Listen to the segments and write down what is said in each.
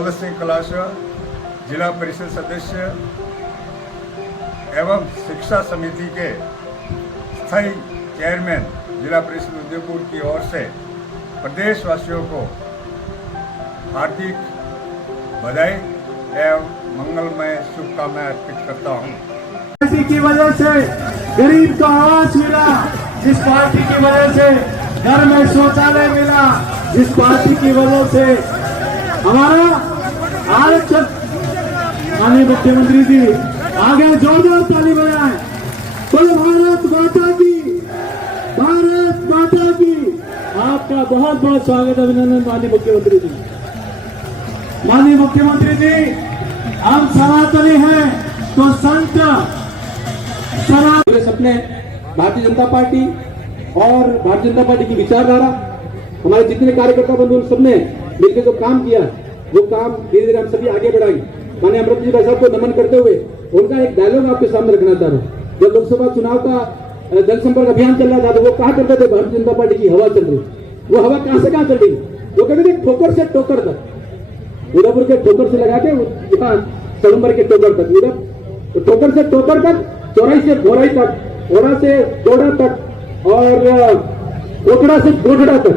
भगत सिंह कलाशा, जिला परिषद सदस्य एवं शिक्षा समिति के स्थायी चेयरमैन जिला परिषद उदयपुर की ओर से प्रदेशवासियों को हार्दिक बधाई एवं मंगलमय शुभकामनाएं अर्पित करता हूँ। पार्टी की वजह से गरीब को आवास मिला, जिस पार्टी की वजह से घर में शौचालय मिला, जिस पार्टी की वजह से हमारा आरक्षण, माननीय मुख्यमंत्री जी आगे जोरदार ताली बजाएं। बोलो भारत माता की, भारत माता की। आपका बहुत बहुत स्वागत, अभिनंदन माननीय मुख्यमंत्री जी। माननीय मुख्यमंत्री जी, हम सनातनी हैं तो संत सपने भारतीय जनता पार्टी और भारतीय जनता पार्टी की विचारधारा, हमारे जितने कार्यकर्ता बंधु सबने मिलकर जो काम किया, वो काम धीरे धीरे हम सभी आगे बढ़ाएंगे। माननीय अमृत जी भाई साहब को नमन करते हुए उनका एक डायलॉग आपके सामने रखना चाह रहा हूँ। जब लोकसभा चुनाव का जनसंपर्क अभियान चल रहा था तो वो कहा करते थे भारतीय जनता पार्टी की हवा चल रही। वो हवा कहां से कहां चल रही? वो कहते थे ठोकर से टोकर तक, उदयपुर के ठोकर से लगा के यहाँ सलम्बर के टोकर तक, उधर ठोकर से टोकर तक, चौराई से भोराई तक, भोरा से टोड़ा तक और कोटड़ा से गोटड़ा तक,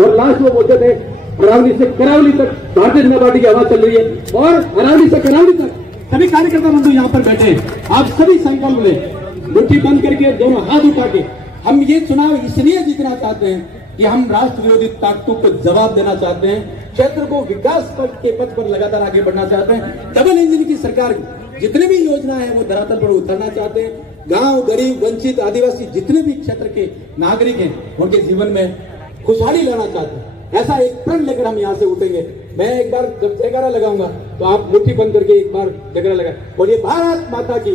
और लास्ट वो बोलते थे अरावली से करावली तक भारतीय जनता पार्टी की हवा चल रही है। और अरावली से करावली तक सभी कार्यकर्ता बंधु यहाँ पर बैठे, आप सभी संकल्प लें, मुट्ठी बंद करके दोनों हाथ उठा के। हम ये चुनाव इसलिए जीतना चाहते हैं कि हम राष्ट्र विरोधी ताकतों को जवाब देना चाहते हैं, क्षेत्र को विकास के पथ पर लगातार आगे बढ़ना चाहते हैं। डबल इंजन की सरकार जितने भी योजना है वो धरातल पर उतरना चाहते हैं। गांव, गरीब, वंचित, आदिवासी जितने भी क्षेत्र के नागरिक हैं उनके जीवन में खुशहाली लाना चाहते हैं। ऐसा एक प्रण लेकर हम यहाँ से उठेंगे। मैं एक बार जब जयकारा लगाऊंगा तो आप मुट्ठी बंद करके एक बार जयकारा लगा, बोलिए भारत माता की।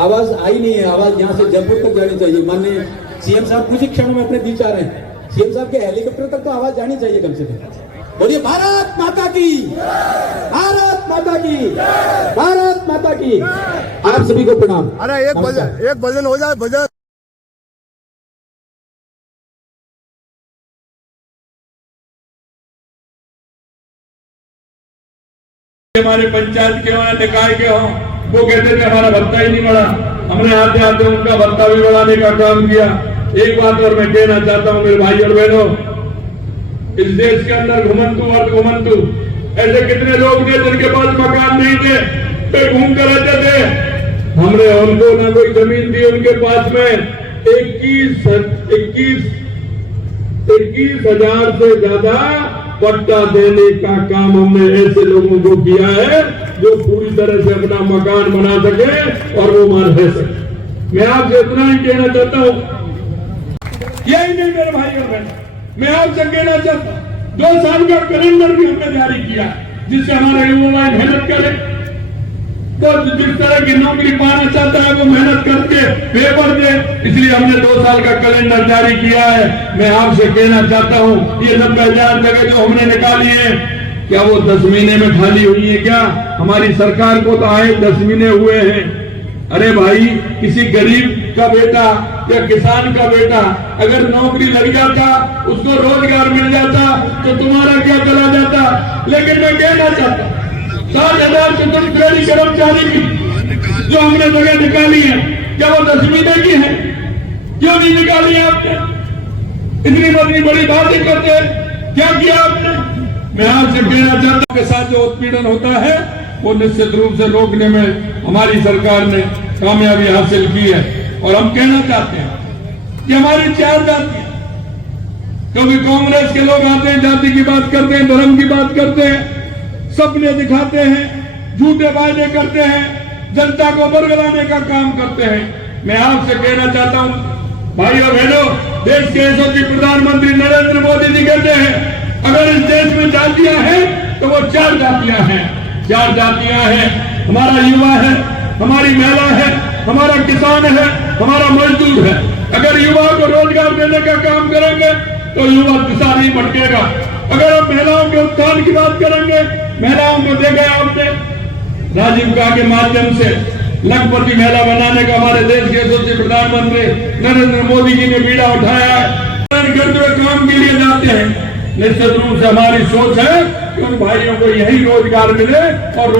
आवाज आई नहीं है, आवाज यहाँ से जयपुर तक जानी चाहिए। माननीय सीएम साहब कुछ ही क्षणों में अपने बीच आ रहे हैं। सीएम साहब के हेलीकॉप्टर तक तो आवाज जानी चाहिए कम से कम। बोलिए भारत माता की, भारत माता की, भारत माता की। आप सभी को प्रणाम। अरे एक भजन हो जाए, भजन। हमारे पंचायत के हों, निकाय के हों, वो कहते थे हमारा भत्ता ही नहीं बढ़ा। हमने आते आते उनका भत्ता भी बढ़ाने का काम किया। एक बात और मैं कहना चाहता हूँ मेरे भाई और बहनों, इस देश के अंदर घुमंतु और घुमंतु ऐसे कितने लोग थे जिनके पास मकान नहीं थे, पे घूम कर रहते थे। हमने उनको ना कोई जमीन दी, उनके पास में 21,000 से ज्यादा पट्टा देने का काम हमने ऐसे लोगों को किया है जो पूरी तरह से अपना मकान बना सके और वो मान रह सके। मैं आपसे इतना ही कहना चाहता हूँ, यही नहीं मेरे भाई और बहन, मैं आपसे कहना चाहता हूँ 2 साल का कैलेंडर भी हमने जारी किया जिससे हमारे युवा मेहनत करें। तो जिस तरह की नौकरी पाना चाहता है वो मेहनत करके पेपर दे, इसलिए हमने 2 साल का कैलेंडर जारी किया है। मैं आपसे कहना चाहता हूँ ये 90,000 जगह जो हमने निकाली है, क्या वो 10 महीने में खाली हुई है? क्या हमारी सरकार को तो आए 10 महीने हुए हैं। अरे भाई, किसी गरीब का बेटा या किसान का बेटा अगर नौकरी लग जाता, उसको रोजगार मिल जाता तो तुम्हारा क्या चला जाता। लेकिन मैं कहना चाहता 7,000 चतुर्थी कर्मचारी की जो हमने जगह निकाली है, क्या वो 10 महीने की है? क्यों नहीं निकाली है आपने? इतनी बड़ी बातें करते हैं, क्या किया आपने? मैं आपसे कहना चाहता हूं के साथ जो उत्पीड़न होता है वो निश्चित रूप से रोकने में हमारी सरकार ने कामयाबी हासिल की है। और हम कहना चाहते हैं कि हमारी 4 जाति, क्योंकि कांग्रेस के लोग आते हैं, जाति की बात करते हैं, धर्म की बात करते हैं, सपने दिखाते हैं, झूठे वायदे करते हैं, जनता को बरगलाने का काम करते हैं। मैं आपसे कहना चाहता हूं भाई और बहनों, देश के यशस्वी प्रधानमंत्री नरेंद्र मोदी जी कहते हैं अगर इस देश में जातियां हैं तो वो 4 जातियां हैं। 4 जातियां हैं, हमारा युवा है, हमारी महिला है, हमारा किसान है, हमारा मजदूर है। अगर युवा को रोजगार देने का काम करेंगे तो युवा दिशा नहीं भटकेगा। अगर हम महिलाओं के उत्थान की बात करेंगे, महिलाओं को देखा आपने राजीव गांधी के माध्यम से लखपति महिला बनाने का हमारे देश के यशस्वी प्रधानमंत्री नरेंद्र मोदी जी ने बीड़ा उठाया है। करते हुए काम के लिए जाते हैं, निश्चित रूप से हमारी सोच है कि उन भाइयों को यही रोजगार मिले और